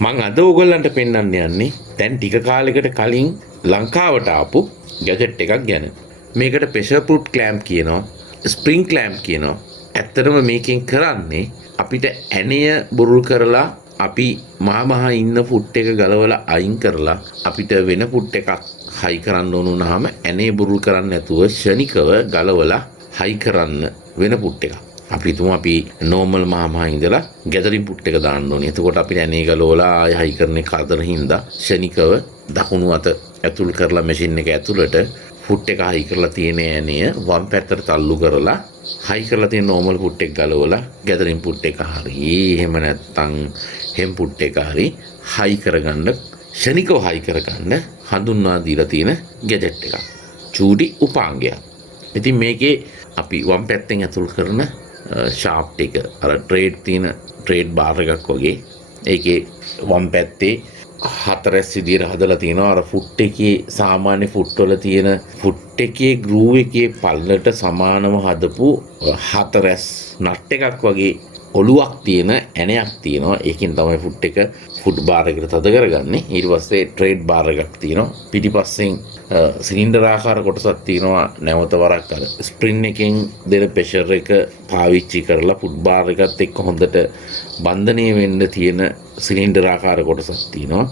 මං අද ඕගොල්ලන්ට පෙන්වන්න යන්නේ දැන් ටික කාලයකට කලින් ලංකාවට ආපු ගැජට් එකක් ගැන. මේකට ප්‍රෙෂර් ප්‍රූෆ් ක්ලෑම්ප් කියනවා, ස්ප්‍රින්ග් ක්ලෑම්ප් කියනවා. ඇත්තටම මේකෙන් කරන්නේ අපිට ඇණය බුරුල් කරලා අපි මහා ඉන්න ෆුට් එක ගලවලා අයින් කරලා අපිට වෙන ෆුට් එකක් හයි කරන්න ඕන වුණාම ඇණේ බුරුල් කරන්නේ නැතුව ෂණිකව ගලවලා හයි කරන්න වෙන ෆුට් එකක්. අපි තුමු අපි නෝමල් මහා ඉඳලා ගැදරින් පුට් එක දාන්න ඕනේ. එතකොට අපිට ඇනේ ගලවලා ආය හයි කරන්නේ කරදර හින්දා ෂණිකව දකුණු අත ඇතුල් කරලා මැෂින් එක ඇතුළට ෆුට් එක හයි කරලා තියෙන ඇනේ වම් පැත්තට තල්ලු කරලා හයි කරලා තියෙන නෝමල් පුට් එක ගලවලා ගැදරින් පුට් එක හරි එහෙම නැත්නම් හෙම් පුට් එක හරි හයි කරගන්න ෂණිකව හයි කරගන්න හඳුන්වා දීලා තියෙන ගැජට් එකක්. චූටි උපාංගයක්. ඉතින් මේකේ අපි වම් පැත්තෙන් ඇතුල් කරන ෂාප්ට් එක අර ට්‍රේඩ් බාර් එකක් වගේ ඒකේ වම් පැත්තේ හතරැස් විදියට හදලා තියෙනවා. අර ෆුට් එකේ සාමාන්‍ය ෆුට් වල තියෙන ෆුට් එකේ ගෲව් එකේ පල්ලට සමානව හදපු හතරැස් නට් එකක් වගේ ඔලුවක් තියෙන ඇණයක් තියෙනවා. ඒකෙන් තමයි ෆුට් එක ෆුට් බාර් එකට තද කරගන්නේ. ඊට පස්සේ ට්‍රේඩ් බාර් එකක් තියෙනවා. පිටිපස්සෙන් සිලින්ඩර් ආකාර කොටසක් තියෙනවා. නැවත වරක් අර ස්ප්‍රින් එකෙන් දෙන ප්‍රෙෂර් එක පාවිච්චි කරලා ෆුට් බාර් එකත් එක්ක හොඳට බන්ධනය වෙන්න තියෙන සිලින්ඩර් ආකාර කොටසක් තියෙනවා.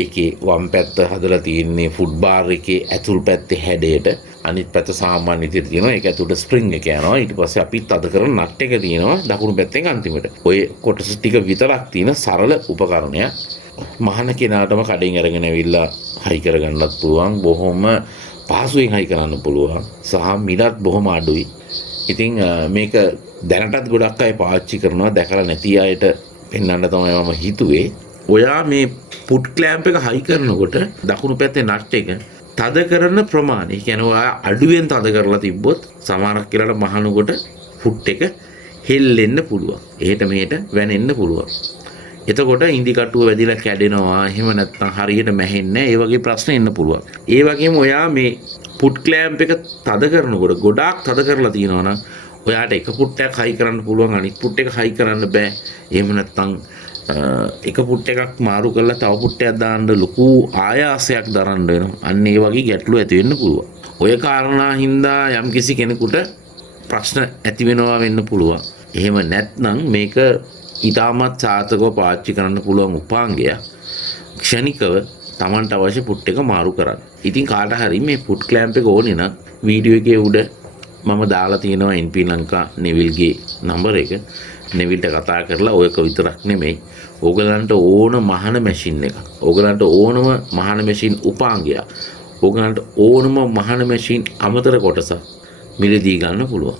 ඒකේ වම් පැත්ත හදලා තියෙන්නේ ෆුට් බාර් එකේ ඇතුල් පැත්තේ හැඩයට. අනිත් පැත්ත සාමාන්‍ය විදිහට තියෙනවා. ඒක ඇතුළට ස්ප්‍රින්ග් එක යනවා. ඊට පස්සේ අපි තද කරන නට් එක තියෙනවා දකුණු පැත්තෙන් අන්තිමට. ඔය කොටස ටික විතරක් තියෙන සරල උපකරණයක්. මහාන කෙනාටම කඩෙන් අරගෙන ඇවිල්ලා හයි කරගන්නත් පුළුවන්. බොහොම පහසුවෙන් හයි කරන්න පුළුවන්. සහ මිලත් බොහොම අඩුයි. ඉතින් මේක දැනටත් ගොඩක් අය පාවිච්චි කරනවා. දැකලා නැති අයට පෙන්වන්න තමයි මම හිතුවේ. ඔයා මේ පුට් ක්ලෑම්ප් එක හයි කරනකොට දකුණු පැත්තේ නට් එක තද කරන ප්‍රමාණය, ඒ කියන්නේ ඔයා අඩුවෙන් තද කරලා තිබ්බොත් සමහරක් වෙලාවට මහනකොට ෆුට් එක හෙල්ලෙන්න පුළුවන්. එහෙට මෙහෙට වැනෙන්න පුළුවන්. එතකොට ඉන්දි කටුව වැදිලා කැඩෙනවා. එහෙම නැත්නම් හරියට මැහෙන්නේ නැහැ. ඒ වගේ ප්‍රශ්න එන්න පුළුවන්. ඒ වගේම ඔයා මේ පුට් ක්ලෑම්ප් එක තද කරනකොට ගොඩාක් තද කරලා තියෙනවා නම් ඔයාට එක පුට් එකක් හයි කරන්න පුළුවන්, අනිත් පුට් එක හයි කරන්න බෑ. එහෙම නැත්නම් එක පුට් එකක් මාරු කරලා තව පුට් එකක් දාන්න ලොකු ආයාසයක් දරන්න වෙනවා. අන්න ඒ වගේ ගැටලු ඇති වෙන්න පුළුවන්. ඔය කාරණා හින්දා යම්කිසි කෙනෙකුට ප්‍රශ්න ඇති වෙනවා වෙන්න පුළුවන්. එහෙම නැත්නම් මේක ඊටමත් සාර්ථකව පාවිච්චි කරන්න පුළුවන් උපාංගයක්. ක්ෂණිකව Tamanට අවශ්‍ය පුට් එක මාරු කරන්න. ඉතින් කාට හරි මේ පුට් ක්ලෑම්ප් එක ඕනේ නම් වීඩියෝ එකේ උඩ මම දාලා තියෙනවා NP ලංකා නෙවිල්ගේ නම්බර එක. නෙවිල්ට කතා කරලා ඔයක විතරක් නෙමෙයි. ඕගලන්ට ඕන මහන මැෂින් එකක්. ඕගලන්ට ඕනම මහන මැෂින් උපාංගයක්. ඕගලන්ට ඕනම මහන මැෂින් අමතර කොටසක් මිලදී ගන්න පුළුවන්.